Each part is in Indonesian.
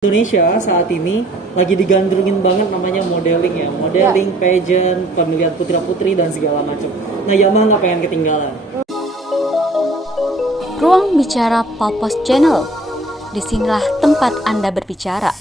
Indonesia saat ini lagi digandrungin banget namanya modeling ya, modeling, pageant, pemilihan putra-putri dan segala macam. Nah, Yamaha nggak pengen ketinggalan. Ruang Bicara Palpos Channel. Disinilah tempat Anda berbicara.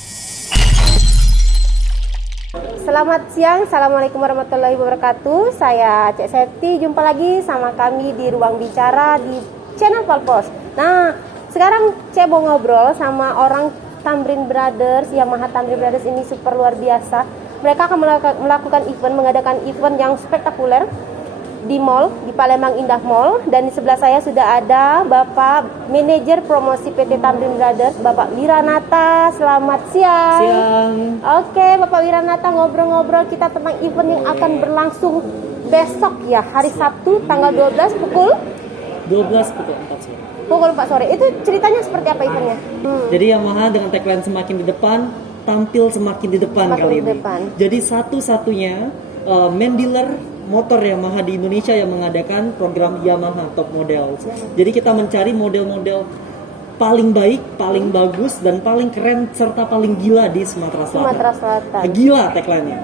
Selamat siang, Assalamualaikum warahmatullahi wabarakatuh. Saya Cek Septi, jumpa lagi sama kami di Ruang Bicara di channel Palpos. Nah, sekarang Cek mau ngobrol sama orang Tamrin Brothers. Yamaha Tamrin Brothers ini super luar biasa. Mereka akan melakukan event, mengadakan event yang spektakuler di mall, di Palembang Indah Mall. Dan di sebelah saya sudah ada Bapak Manajer Promosi PT Tamrin Brothers, Bapak Wiranata. Selamat siang. Siang. Oke, Bapak Wiranata, ngobrol-ngobrol kita tentang event yang akan berlangsung besok ya, hari Sabtu tanggal 12 pukul 12 pukul 4 sore. pukul 4 sore. Itu ceritanya seperti apa eventnya? Jadi Yamaha dengan tagline semakin di depan, tampil semakin di depan Semakin kali di ini. depan. Jadi satu-satunya main dealer motor Yamaha di Indonesia yang mengadakan program Yamaha Top Model. Jadi kita mencari model-model paling baik, paling bagus, dan paling keren serta paling gila di Sumatera Selatan. Sumatera Selatan. Gila tagline-nya.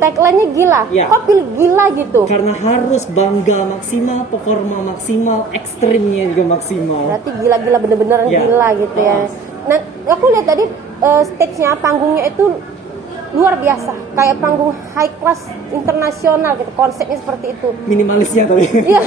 Tagline-nya gila. Ya. Kok pilih gila gitu? Karena harus bangga maksimal, performa maksimal, ekstrimnya juga maksimal. Berarti gila-gila bener-bener Ya. gila gitu ya. Nah, aku lihat tadi stage-nya, panggungnya itu luar biasa. Kayak panggung high class internasional gitu. Konsepnya seperti itu. Minimalisnya tapi. Iya.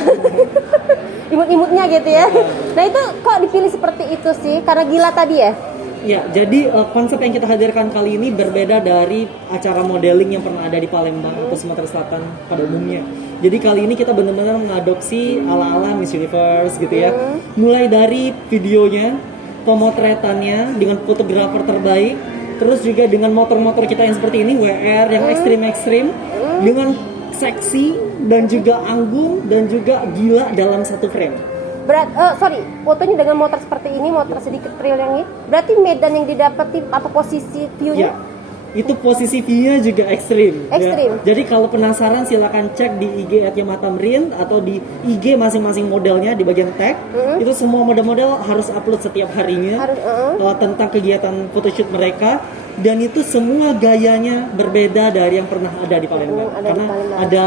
Imut-imutnya gitu ya. Nah, itu kok dipilih seperti itu sih? Karena gila tadi ya? Ya, jadi konsep yang kita hadirkan kali ini berbeda dari acara modeling yang pernah ada di Palembang atau Sumatera Selatan pada umumnya. Jadi kali ini kita benar-benar mengadopsi ala-ala Miss Universe gitu ya. Mulai dari videonya, pemotretannya dengan fotografer terbaik, terus juga dengan motor-motor kita yang seperti ini, WR yang ekstrim-ekstrim, dengan seksi dan juga anggun dan juga gila dalam satu frame. Fotonya dengan motor seperti ini, motor sedikit trail yang ini. Berarti medan yang didapati atau posisi view-nya? Ya, itu posisi view-nya juga ekstrim. Ekstrim. Ya. Jadi kalau penasaran silakan cek di IG Yamaha Tamrin atau di IG masing-masing modelnya di bagian tag. Itu semua model-model harus upload setiap harinya tentang kegiatan photoshoot mereka. Dan itu semua gayanya berbeda dari yang pernah ada di Palembang. Karena ada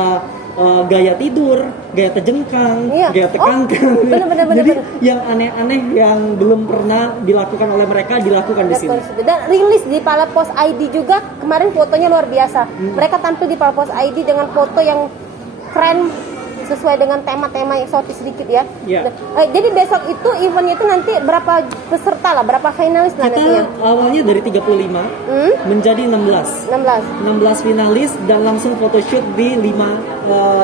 gaya tidur, gaya terjengkang, gaya tekangkang. Jadi yang aneh-aneh yang belum pernah dilakukan oleh mereka dilakukan di sini. Dan rilis di Palpos ID juga kemarin fotonya luar biasa. Mereka tampil di Palpos ID dengan foto yang keren sesuai dengan tema-tema yang eksotis sedikit ya. Ya. Jadi besok itu eventnya itu nanti berapa peserta lah, berapa finalis lah nantinya? Kita awalnya dari 35 menjadi 16. 16 finalis dan langsung photoshoot di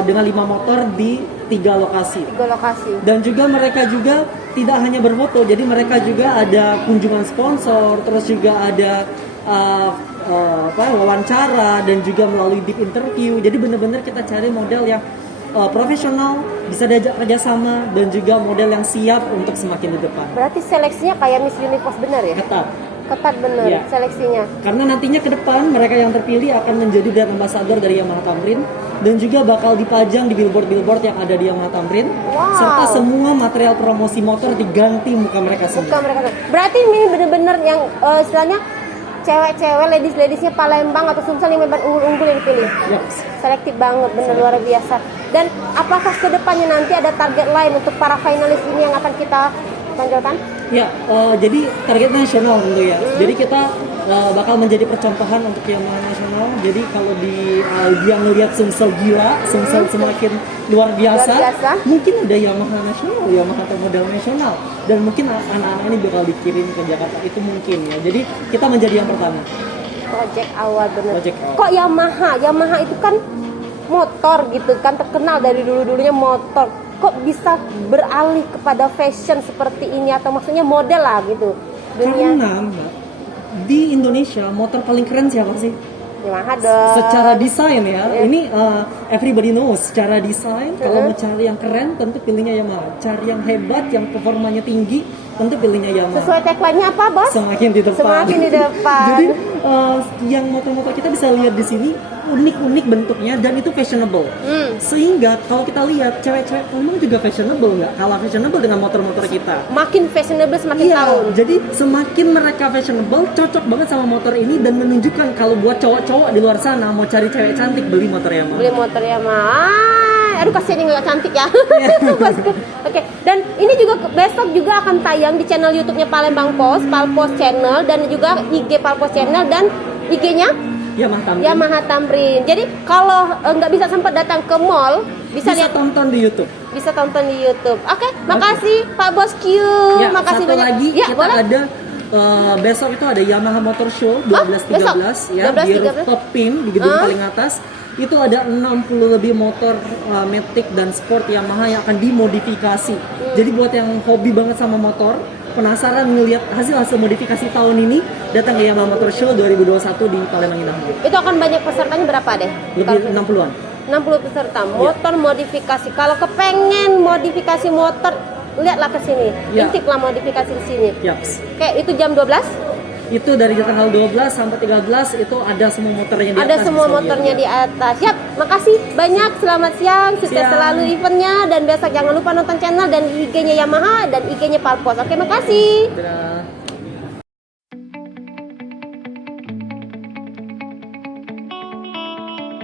dengan 5 motor di 3 lokasi. 3 lokasi. Dan juga mereka juga tidak hanya berfoto, jadi mereka juga ada kunjungan sponsor, terus juga ada wawancara dan juga melalui deep interview. Jadi benar-benar kita cari model yang profesional, bisa diajak kerjasama dan juga model yang siap untuk semakin di depan. Berarti seleksinya kayak Miss Universe benar ya? Ketat bener Ya. seleksinya. Karena nantinya ke depan mereka yang terpilih akan menjadi brand ambassador dari Yamaha Tamrin dan juga bakal dipajang di billboard-billboard yang ada di Yamaha Tamrin. Wow. Serta semua material promosi motor diganti muka mereka semua. Berarti ini bener-bener yang istilahnya cewek-cewek, ladies-ladiesnya Palembang atau Sumsel yang memang unggul-unggul yang dipilih. Yep. Selektif banget, bener luar biasa. Dan apakah kedepannya nanti ada target lain untuk para finalis ini yang akan kita tonjolkan? Ya, jadi target nasional tentu ya. Jadi kita bakal menjadi percontohan untuk Yamaha nasional. Jadi kalau dia ngelihat Sumsel gila, Sumsel semakin luar biasa, mungkin ada Yamaha nasional, Yamaha Top Model nasional, dan mungkin anak-anak ini bakal dikirim ke Jakarta, itu mungkin ya. Jadi kita menjadi yang pertama. Project awal bener. Project awal. Kok Yamaha itu kan motor gitu kan, terkenal dari dulu-dulunya motor. Kok bisa beralih kepada fashion seperti ini, atau maksudnya model lah gitu dunia? Karena Mbak, di Indonesia motor paling keren siapa sih? Yamaha dong. Secara desain ya, ini everybody knows. Secara desain, kalau mau cari yang keren tentu pilihnya Yamaha. Cari yang hebat, yang performanya tinggi, tentu pilihnya Yamaha. Sesuai tagline-nya apa, Bos? Semakin di depan. Semakin di depan. Jadi yang motor-motor kita bisa lihat di sini unik-unik bentuknya dan itu fashionable. Sehingga kalau kita lihat cewek-cewek Palembang juga fashionable, nggak kalah fashionable dengan motor-motor kita. Makin fashionable semakin Iya, tahun. jadi semakin mereka fashionable, cocok banget sama motor ini dan menunjukkan kalau buat cowok-cowok di luar sana mau cari cewek cantik beli motor Yamaha. Beli motor Yamaha. Aduh kasihan nggak cantik ya. Iya. Bosku. Oke, dan ini juga besok juga akan tayang di channel YouTube-nya Palembang Post, Palpos Channel, dan juga IG Palpos Channel dan IG-nya Yamaha Tamrin. Yamaha Tamrin. Jadi kalau nggak bisa sempat datang ke mall, bisa Bisa lihat, tonton di YouTube. bisa tonton di YouTube. Oke, makasih Pak Bos Q. Ya, Makasih satu banyak. lagi Ya, kita boleh. ada besok itu ada Yamaha Motor Show 12.13 ya 12.13. di rooftop pin di gedung paling atas. Itu ada 60 lebih motor Matic dan Sport Yamaha yang akan dimodifikasi. Jadi buat yang hobi banget sama motor, penasaran ngelihat hasil-hasil modifikasi tahun ini, datang ke Yamaha Motor Show 2021 di Palembang Indah. Itu akan banyak pesertanya berapa deh? Lebih 60-an. 60 peserta motor modifikasi. Kalau kepengen modifikasi motor, lihatlah ke sini. Ya. Intiplah modifikasi di sini. Yaps. Oke, itu jam 12. Itu dari tanggal 12 sampai 13 itu ada semua motornya di Ada atas. semua bisa motornya lihat. di atas. Siap, makasih banyak. Selamat siang, sukses Siang. selalu eventnya dan besok jangan lupa nonton channel dan IG-nya Yamaha dan IG-nya Palpos. Oke, makasih. Dadah.